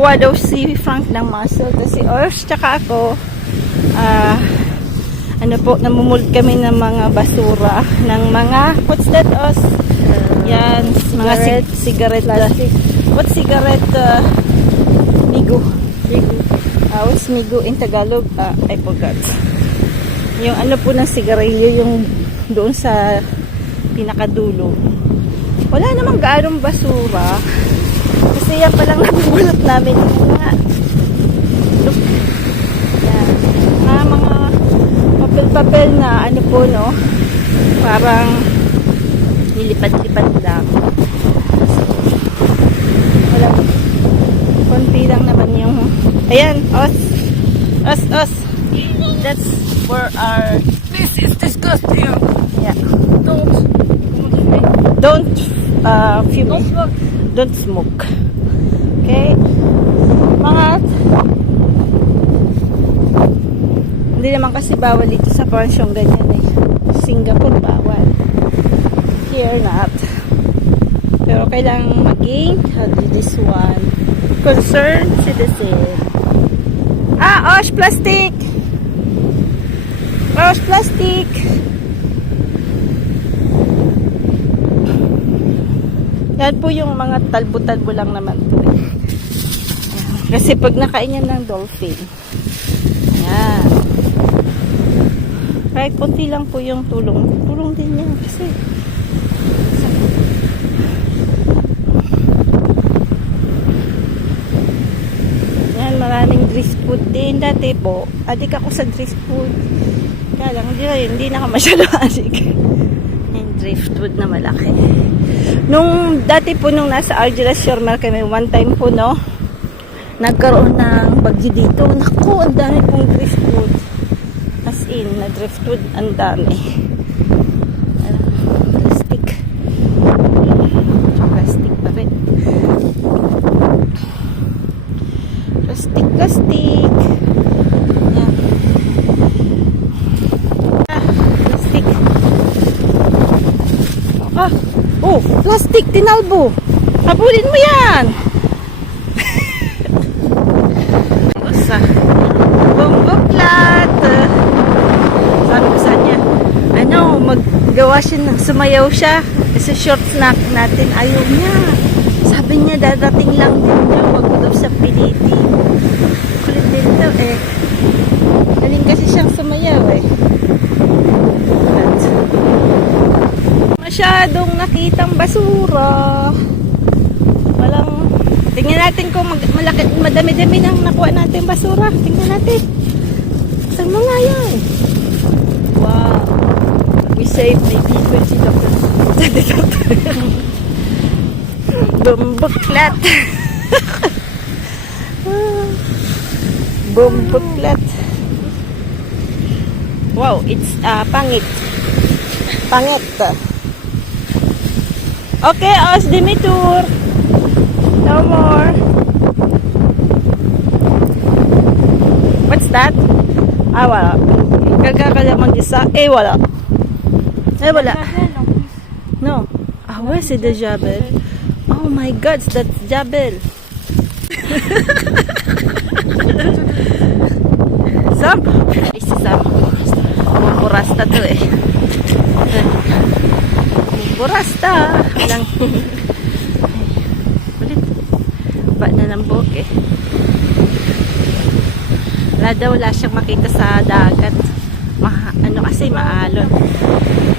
kuha daw si Frank ng muscle. Kasi Ors, tsaka ako, ano po, namumulot kami ng mga basura, ng mga, what's that, Os? Yan, mga cigarette. What's cigarette? Migo. What's migo in Tagalog? I forgot. Yung ano po ng sigarilyo, yung doon sa pinakadulo. Wala namang gaanong basura. Kasi yan palang namumulot namin yung mga look. Yan. Mga papel-papel na ano po, no? Parang nilipad-lipad lang. Wala. Konti lang naman yung ayan, Os. That's for our... This is disgusting. Yeah. Don't Don't fume. smoke. Don't smoke. Okay? Mga... Hindi naman kasi bawal dito sa pansyon ganyan eh. Singapore bawal. Here not. Pero kailangan maging, how do this one? Concerned citizen. Osh, plastic! Osh, plastic! Yan po yung mga talbo-talbo lang naman po. Kasi pag nakain yan ng dolphin. Yan. Kahit konti lang po yung tulong. Tulong din yan kasi. Yan, maraming driftwood din. Dati po, adik ako sa driftwood. Kaya lang, hindi na ka masyado adik. Yung driftwood na malaki. Nung dati po nung nasa Argelas Shore kami, one time po, no, nagkaroon ng bagyo dito. Naku, ang dami pong driftwood. As in, na driftwood, ang dami. Plastic. Plastic pa rin. Plastic. Yan. Plastic. Oh, plastic, tinalbo. Habulin mo yan. Usa. Bumbuklat. Sabi ko sa niya, maggawa siya ng sumayaw siya. Kasi short snack natin, ayaw niya. Sabi niya, dadating lang din niya. Wag mo daw sa piniti. Kulit din daw eh. Galing kasi siyang sumayaw eh. Masyadong nakitang basura. Walang... Tingnan natin kung madami-dami nang nakuha natin basura. Tingnan natin. Saan mo nga yan? Wow. We saved maybe $20. Bumbuklat. Bumbuklat. Wow, it's pangit. Pangit. Okay, Os, Dimitur. No more. What's that? Wala. Kagkakalamang isa. Wala. Wala. No. Where's the Jabel? Oh my God, that's Jabel. Sam? Ay, si Sam. Burasta to eh. Burasta. Lang. Ulit. Ba na ng buhok eh. Wala siyang makita sa dagat. Ano kasi maalon.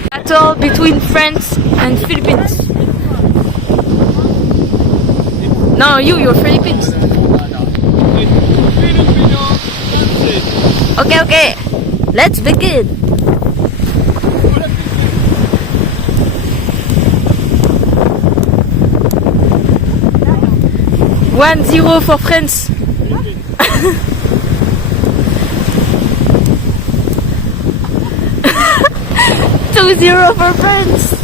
Battle between France and Philippines. No, you're Philippines. Okay. Let's begin. One zero for France. 2-0 for France.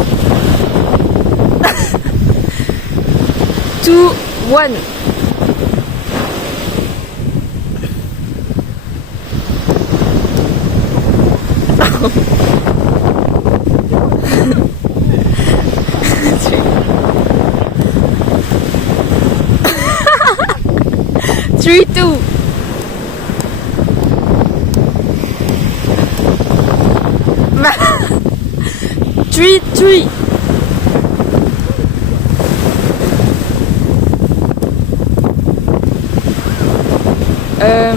2-1. 3-2. Three, three. Euh,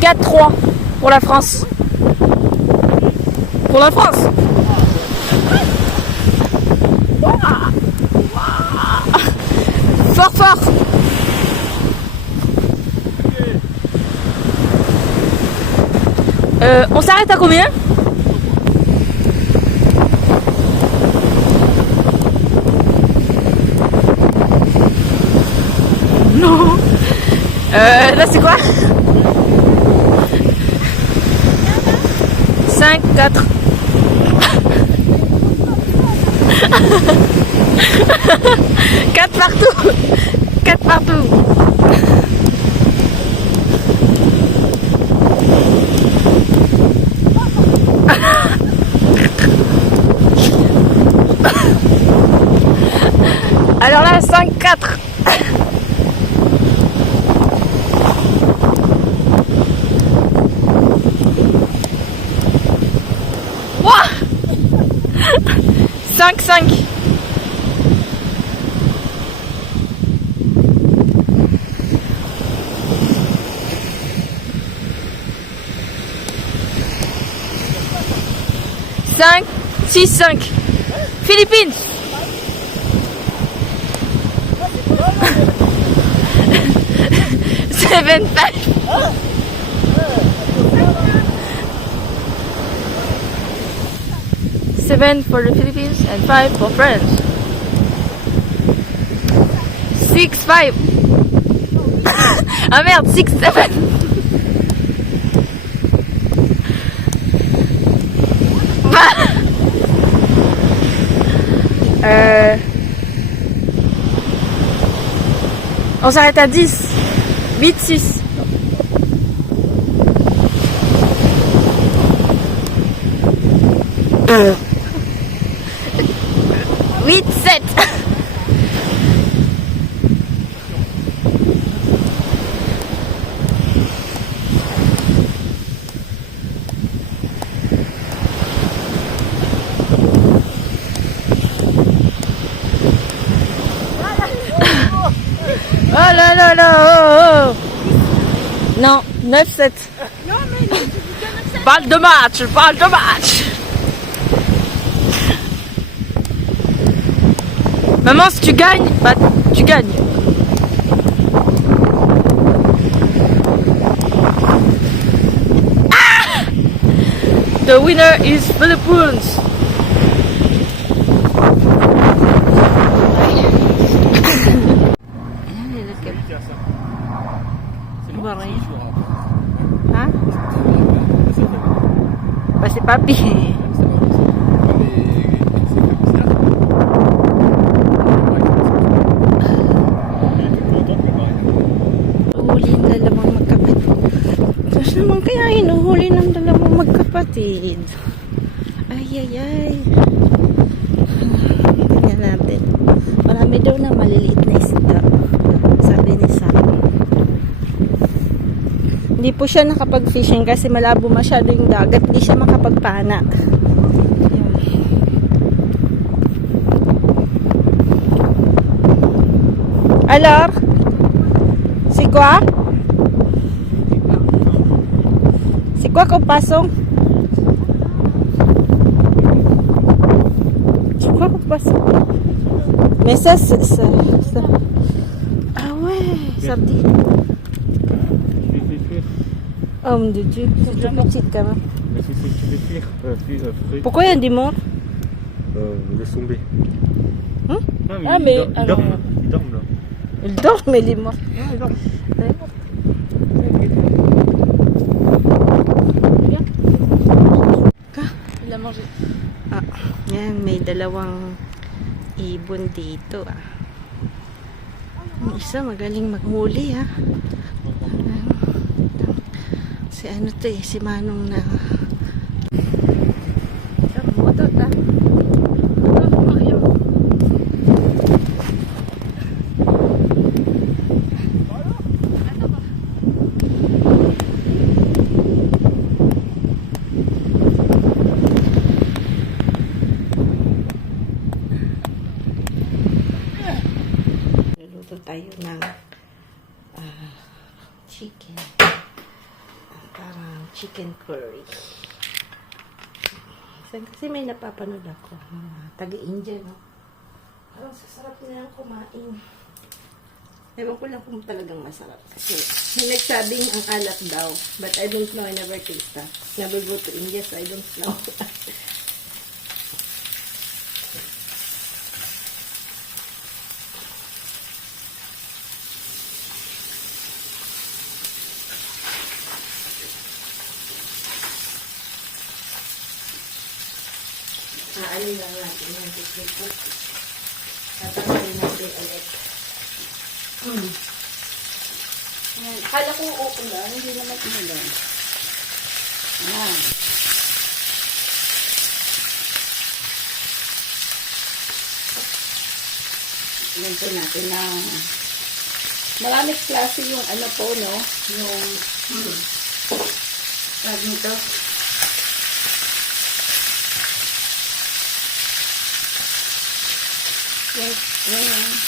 4-3 pour la France. Pour la France. Fort, fort. On s'arrête à combien? Non. Là c'est quoi? 5, 4. 4 partout. 4 partout. Alors là, 5, 4. Ouah 5, 5. Cinq, 6, 5. Philippines. 7, 5. 7 for the Philippines and 5 for France. 6, 5. Ah merde, 6, 7. On s'arrête à 10. 8, 6. Euh. 8, 7. Oh là là là, oh, oh. Non, 9-7. Non, mais Parle de match, parle de match. Maman, si tu gagnes, bah tu gagnes. Ah! The winner is Philippines. Hein? Bah c'est pas bien. Huli ng dalawang magkapatid. Tapos naman kaya hinuhuli ng dalawang magkapatid. Ay ay ay. Tingnan natin. Marami daw na maliliit na isda. Sabi ni Sam. Hindi po siya nakapag-fishing kasi malabo masyado yung dagat. Hindi siya makapagpana. Alors, c'est quoi? C'est quoi qu'on poisson? C'est quoi qu'on poisson? Mais ça, c'est ça. Ah ouais, sardine. Oh mon Dieu, c'est toute petite quand même. Mais c'est ce que tu fais cuire, frais. Pourquoi il y a des morts? Laisse tomber. Hein? Ah, mais ils alors, dorment, ils dorment là. il dort, mais il est mort. Ah, ils dorment. Il a mangé. Ah, yan, may dalawang ibon dito ah. Yung isa magaling maghuli ah. Si ano to eh, si Manong na. Motot ah. chicken. Parang chicken curry. Kasi may napapanood ako, mga taga-India, no? Parang sasarap nilang kumain. Ewan ko lang kung talagang masarap. Kasi may nagsabing ang alat daw. But I don't know, I never taste that. Never go to India, so I don't know. Ano lang natin yung titikot. Tatanggalin natin ulit. Ayan. Akala ko uulan, hindi naman umulan. Ayan. Ganito natin ng maraming klase yung ano po, no? Yung tag nito. Yung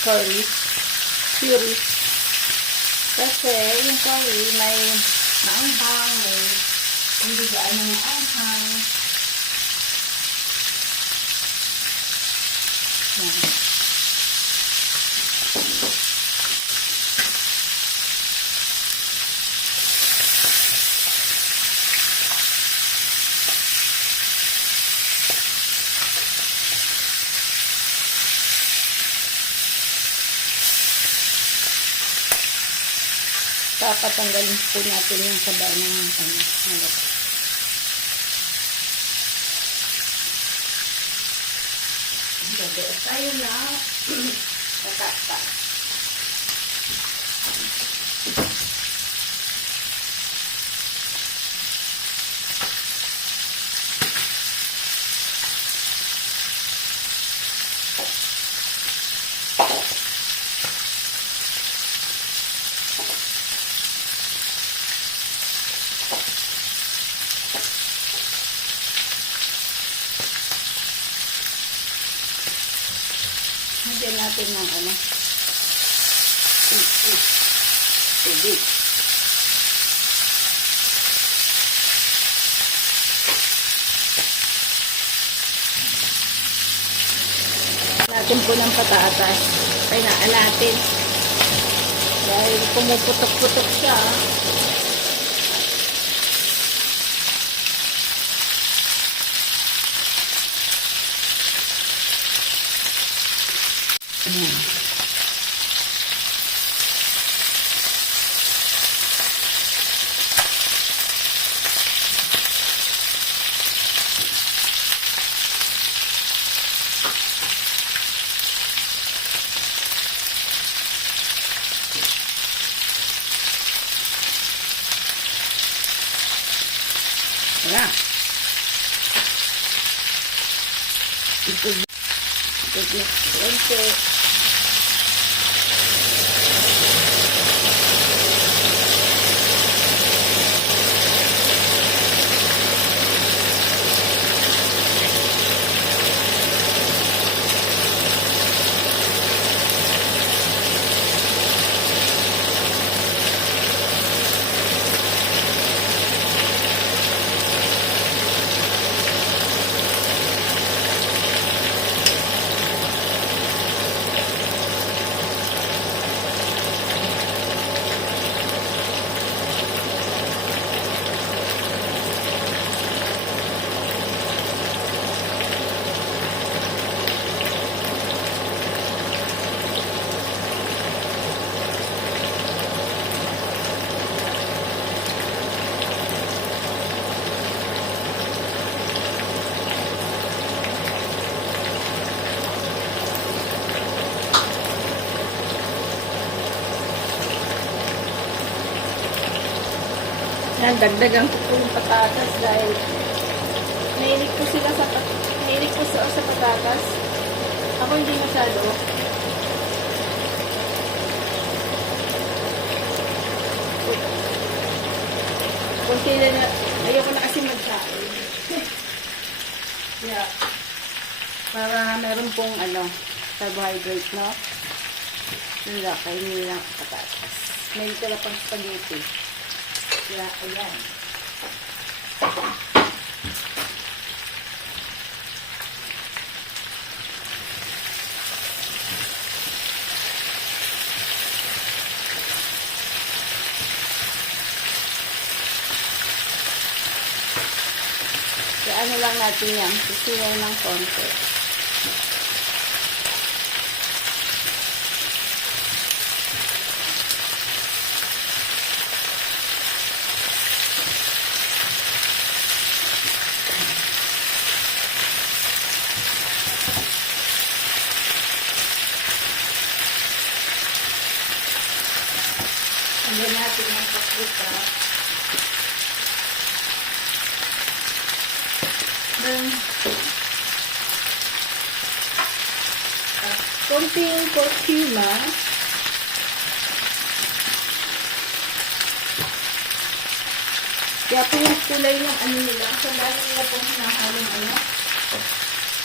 curry. Curry. Kasi yung curry may maanghang, may hindi gaan ng maanghang. Yan. Papatanggalin po natin yung saba ng halat. Gagawin tayo na patata. Lagyan natin ng ano, tubig. Natin po ng patatas. Kainaan natin. Dahil pumuputok-putok siya. Ayan. Ayan. Ito Yan, dagdagan ko po yung patatas dahil mahilig po sa patatas. Ako hindi masyado. Kunti na, ayoko na kasi magsain. Yeah. Para meron pong carbohydrate, no? Hindi, kainin lang patatas. May tira pang spaghetti. Kaya, ayan. Kaya ano lang natin yan. Sisiwaw ng konti. Lagyan natin ng paprika. Then, konting curcuma. Kaya po yung kulay ng ano nila. Sa lalo nila pong hinahalong ano.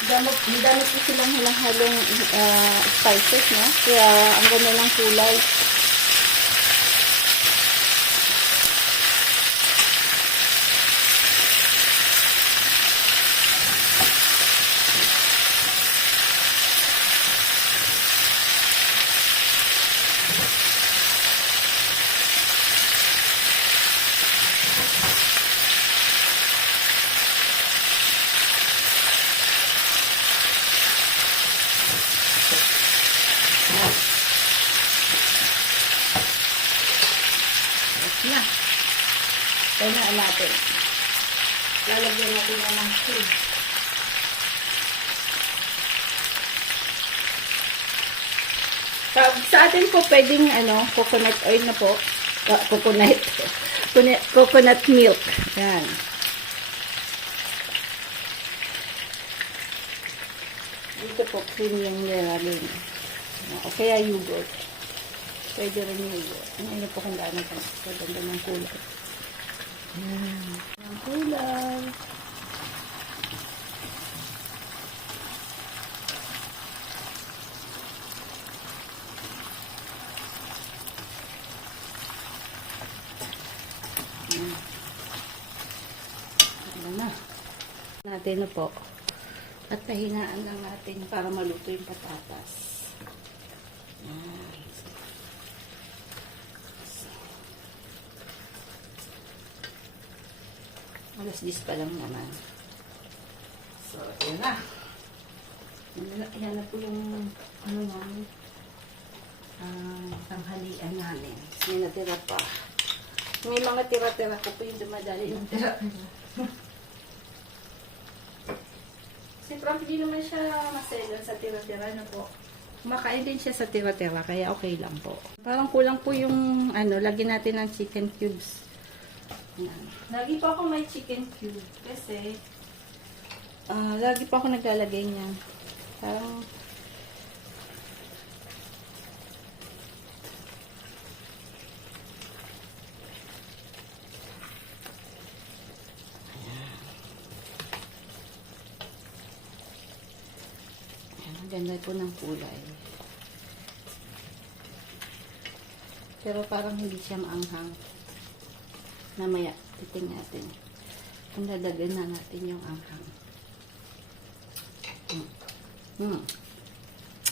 Madami po silang hinahalong spices, no? Kaya ang ganda ng kulay. Na. Kaya natin. Lalagyan natin na ng food. Sa atin po pwedeng coconut oil na po. Coconut milk. Yan. Dito po cream yung nilalagay niya. O kaya yogurt. Pwede rin yogurt. Ano po kung gaano pa. Maganda ng kulay. Ang kulay. Ano na. Natin na po. At pahingaan lang natin para maluto yung patatas. Yan. Alas 10 pa lang naman. So, yun na. Yan na po yung namin. Tanghalian namin. May natira pa. May mga tira-tira ko po yung dumadali ng tira-tira. Si Prof, di naman siya maselan sa tira-tira na po. Kumakain din siya sa tira-tira, kaya okay lang po. Parang kulang po yung, lagyan natin ng chicken cubes. Yan. Lagi pa ako may chicken cube kasi lagi pa ako naglalagay niya. Parang ang ganda po ng kulay. Pero parang hindi siya maanghang. Namaya, titing natin. Kung dadagan na natin yung anghang.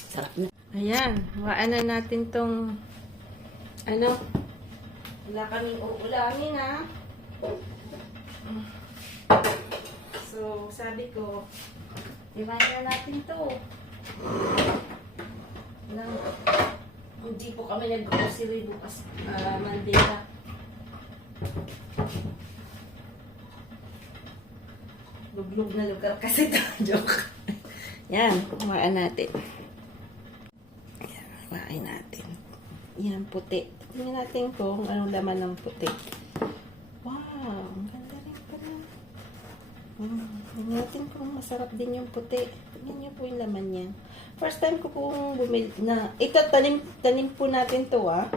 Sarap na. Ayan, waan na natin tong wala kaming uulamin, ha. So, sabi ko, iwan na natin to. Hindi po kami nag-grocery bukas Monday na. Luglog na lugar kasi ito. Joke. Yan, kumain natin. Yan, kumain natin. Yan, puti. Tingnan natin kung anong laman ng puti. Wow, ang ganda rin pala. Tingnan natin kung masarap din yung puti. Tingnan niyo po yung laman niya. First time ko pong bumili na. Ito, tanim po natin to, ah.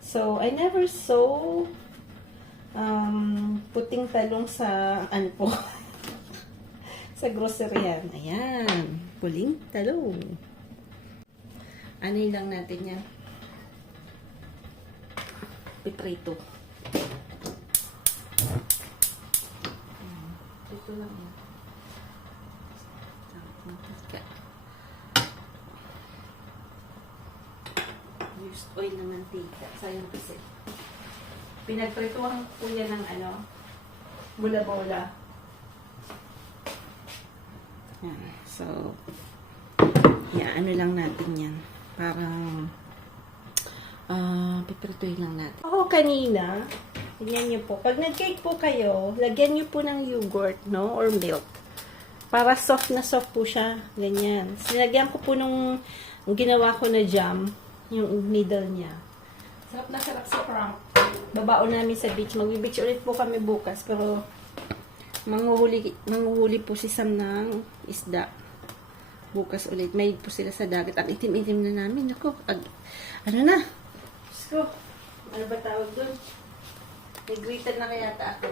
So, I never saw puting talong sa po sa groceryan. Ayan, puling talong. Ano lang natin yan? piprito. Prito lang yan. Mantika. Used oil na mantika. Sayang kasi. Pinagprituhan ko yan ng bola-bola. Yan. So, ano lang natin yan. Parang, piprituhin lang natin. Kanina, tingnan nyo po. Pag nag-cake po kayo, lagyan nyo po ng yogurt, no? Or milk. Para soft na soft po siya. Ganyan. Sinagyan ko po nung ginawa ko na jam, yung middle niya. Sarap na sarap sa prank. Babaon namin sa beach. Mag-beach ulit po kami bukas. Pero, manguhuli po si Sam ng isda. Bukas ulit. May po sila sa dagat. Ang itim-itim na namin. Ako, ano na? Diyos ko. Ano ba tawag doon? Nag-greeted na kaya ako.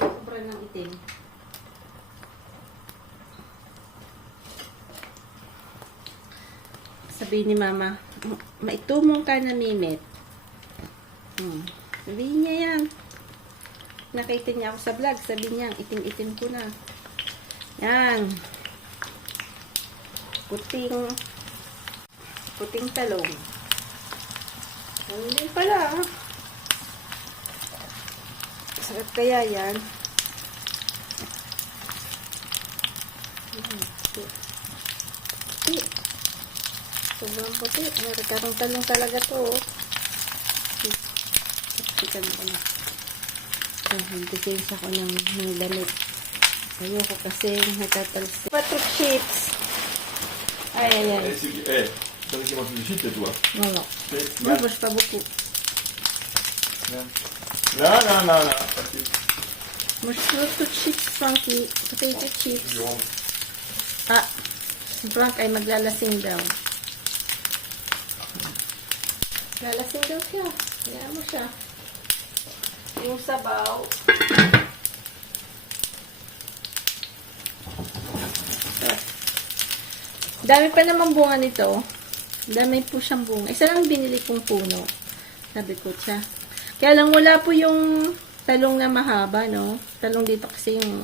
Sobra ng itim. Sabihin ni Mama, maitumong ka na, Mimit. Sabihin niya yan. Nakita niya ako sa vlog. Sabihin niya, itim-itim ko na. Yan. Puting talong. Ano din pala. Sarap kaya yan. Puti. Sobrang puti. Karong talong talaga to. Chicken ko na. Nag-change ako ng damit. Ayoko kasi natatalsik. Patrick chips. Ay. T'as qui mange du shit, toi? Non. Non, Moi, je mange pas beaucoup. non. Moi, je veux tout chips, Frankie. Potato chips. Si Frank ay maglalasing daw. Maglalasing daw siya. Kaya mo siya. Yung sabaw. Dami pa naman bunga nito. Dami po siyang bunga. Isa lang binili kong puno. Sabi ko siya. Kaya lang wala po yung talong na mahaba, no? Talong dito kasi yung,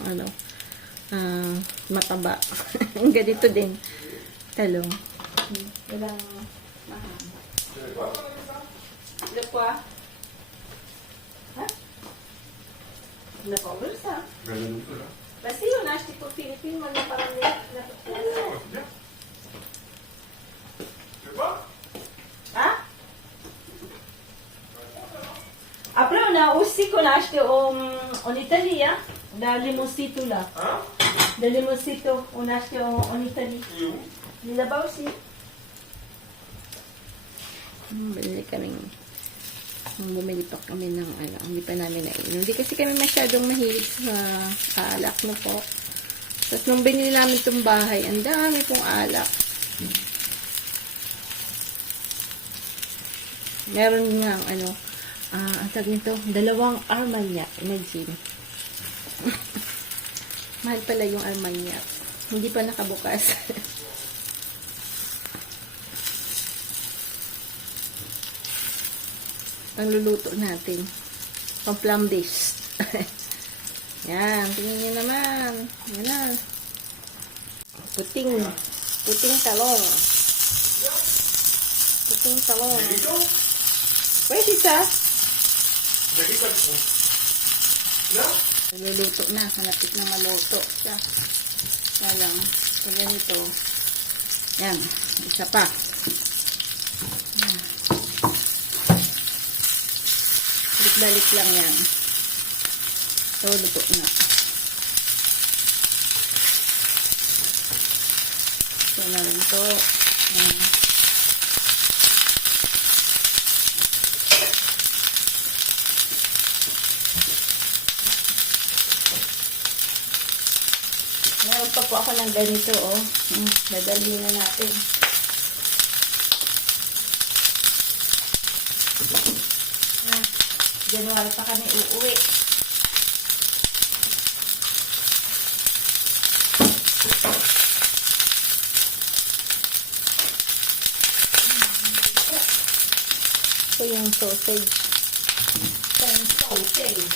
mataba. Ang ganito din. Talong. Walang mahaba. Ano po ah? Ha? Ano po? Bulsa? Kasi yun, nasti po Philippine, mga parang na Après, on a aussi qu'on a acheté en Italie, hein, dans les mosquitos là. Hein? Dans les mosquitos, on a acheté en Italie. Et là-bas aussi. Bumili pa kami ng hindi pa namin nainom. Hindi kasi kami masyadong mahilig sa alak, no po. Tapos nung binili namin itong bahay, ang dami pong alak. Meron nga ang tag nito, 2 Armagnac. Imagine. Mahal pala yung Armagnac. Hindi pa nakabukas. Pangluluto natin. Pang flambish. Yan. Tingnan nyo naman. Yan na. Puting talong. Puting talong. Where's it, sir? Naluluto na. Malapit na maluto siya. Kaya lang. Pag ganito. Yan. Isa pa. Balik lang yan. So, luto na. So, na rin ito. Meron pa po ako ng ganito, oh. Dadali na natin. January pa kami uuwi. Ito yung sausage. sausage.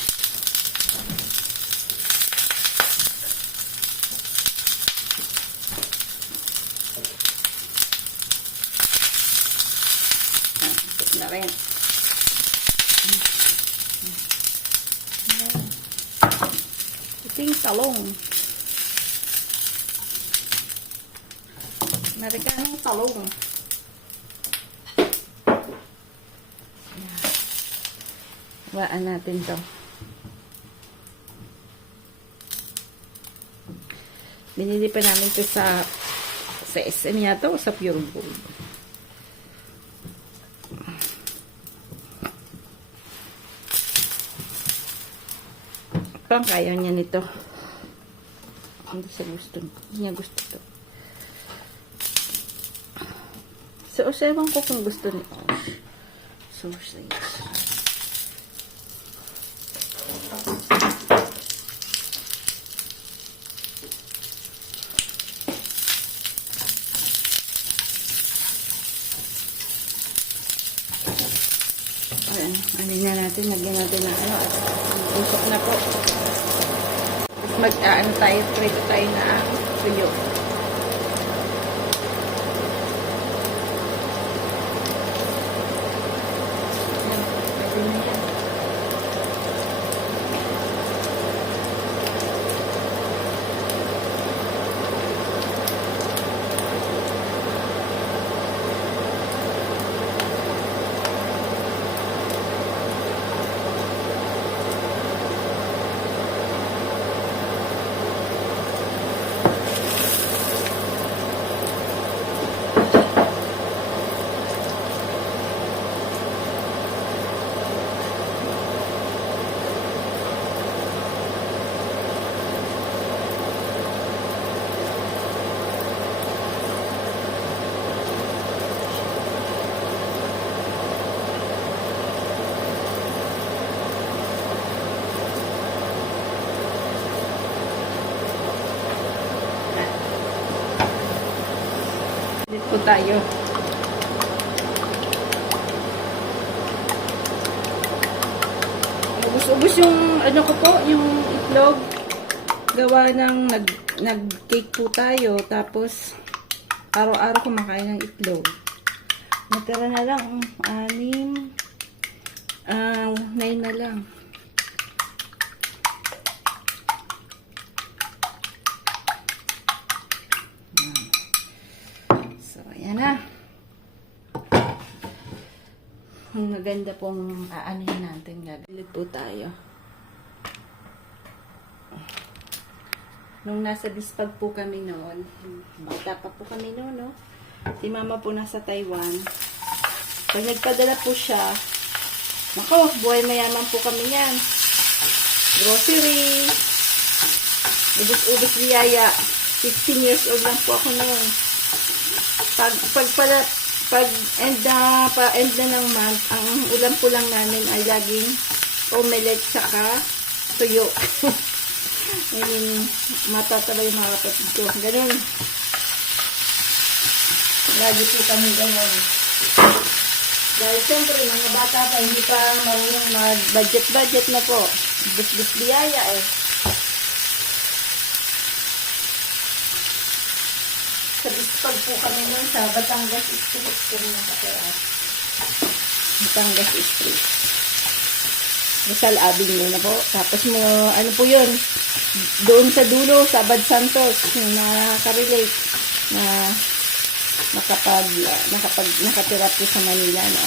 Ito na rin. Ito yung talong. Amerikanong talong. Waan natin to. Binili pa namin to sa SM yata o sa Pure Gold. Parang kaya niya nito. Hindi siya gusto. Hindi niya gusto to. So, ewan ko kung gusto ni Osh. Sausage. Ayan, ano na natin, lagyan natin na ano, usok na po. Tapos mag-ano tayo, prito tayo na tuyo. Ayan, pwede na yan. Dito po tayo. Ubus-ubus yung ano ko po, yung itlog. Gawa ng nag-cake po tayo. Tapos, araw-araw kumakain ng itlog. Natira na lang, 6, 9 na lang. So, ayan na. Ang maganda pong aanin natin. Gagalit po tayo. Nung nasa Dispag po kami noon, bata pa po kami noon, no? Si mama po nasa Taiwan. Pag nagpadala po siya, nako, buhay mayaman po kami yan. Grocery, ubus-ubus biyaya. 15 years old lang po ako noon. Pag end na ng month, ang ulam po lang namin ay laging omelette saka tuyo. Ngayon, matataba yung mga kapatid ko. Ganun. Lagi po kami ganun. Dahil siyempre, mga bata pa, hindi pa marunong mag-budget na po. Bus-bus biyaya eh. Sa Dispag po kami nun sa Batangas Street. Kung nakatira. Batangas Street. Rizal Avenue na po. Tapos mo, ano po yun? Doon sa dulo, sa Abad Santos, yung nakaka-relate na nakatira po sa Manila, no?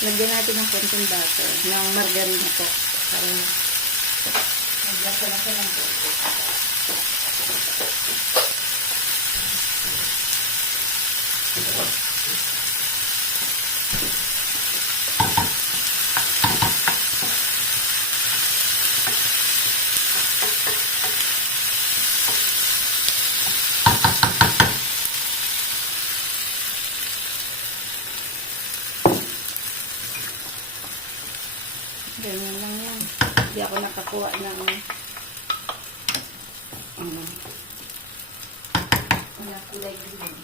Lagyan natin ng konting butter, ng margarina po. Para maglasa na siya ng butter. Ganyan lang yan. Hindi ako nakakuha ng wala kulay green.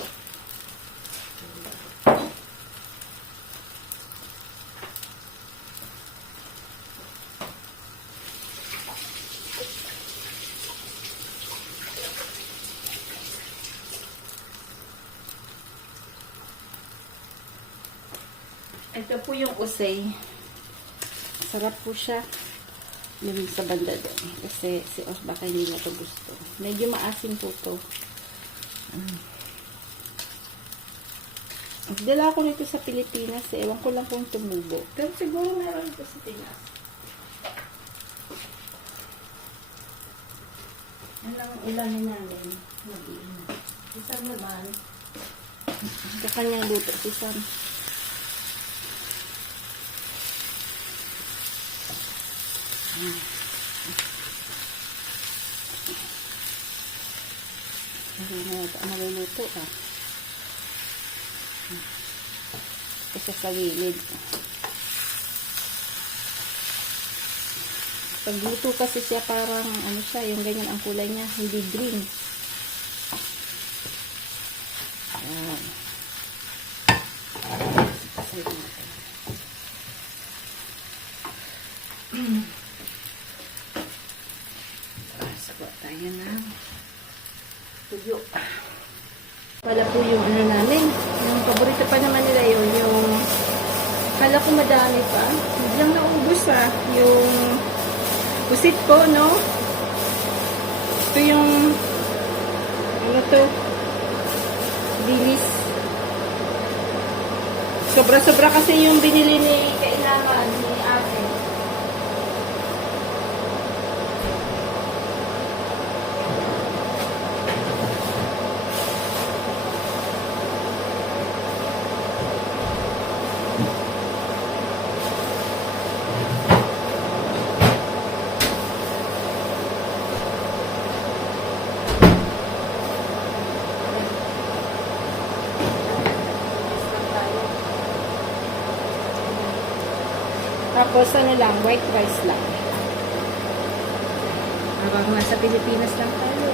Ito po yung usay. Sarap po siya. Yung sa banda doon. Kasi si Os baka hindi na ito gusto. Medyo maasim po ito. Dala ko nito sa Pilipinas. Ewan ko lang kung tumubo. Pero siguro meron ito sa Pinas. Yan lang ang ulamin namin. Mag-iin. Si Sam naman. Sa kanyang luto si Sam. Maluluto ah. Isa sa gilid. Pagluto kasi siya parang ano siya, yung ganyan ang kulay niya, hindi green. Ayan. Sagot tayo na tuyo. Wala po yung ano namin. Yung paborito pa naman nila yun. Yung kala ko madami pa. Biglang naubos ah. Yung pusit ko, no? Ito yung ano to? Bilis. Sobra-sobra kasi yung binili ni kailangan ni ate. Tapos ano lang, white rice lang. Habang nasa Pilipinas lang tayo.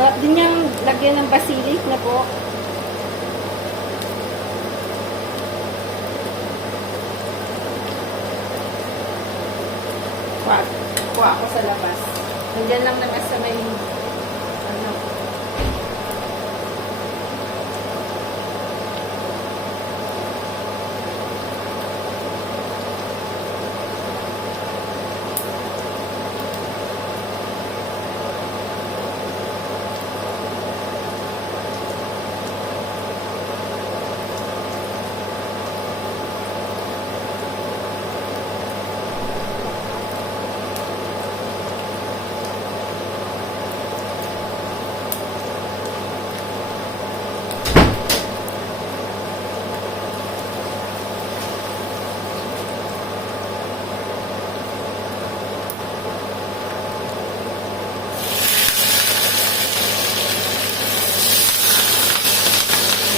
Sarap din niyang lagyan ng basilic na po. Kuha ako sa labas. Nandiyan lang naman sa may ano.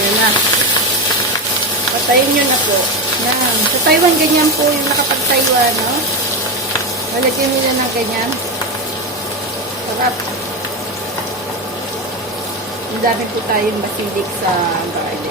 Ayan na. Patayin nyo na po. Yan. Sa Taiwan, ganyan po yung nakapag-Taiwan, no? Malagyan nila ng ganyan. Sarap. Ang dami po tayong basilik sa bahay.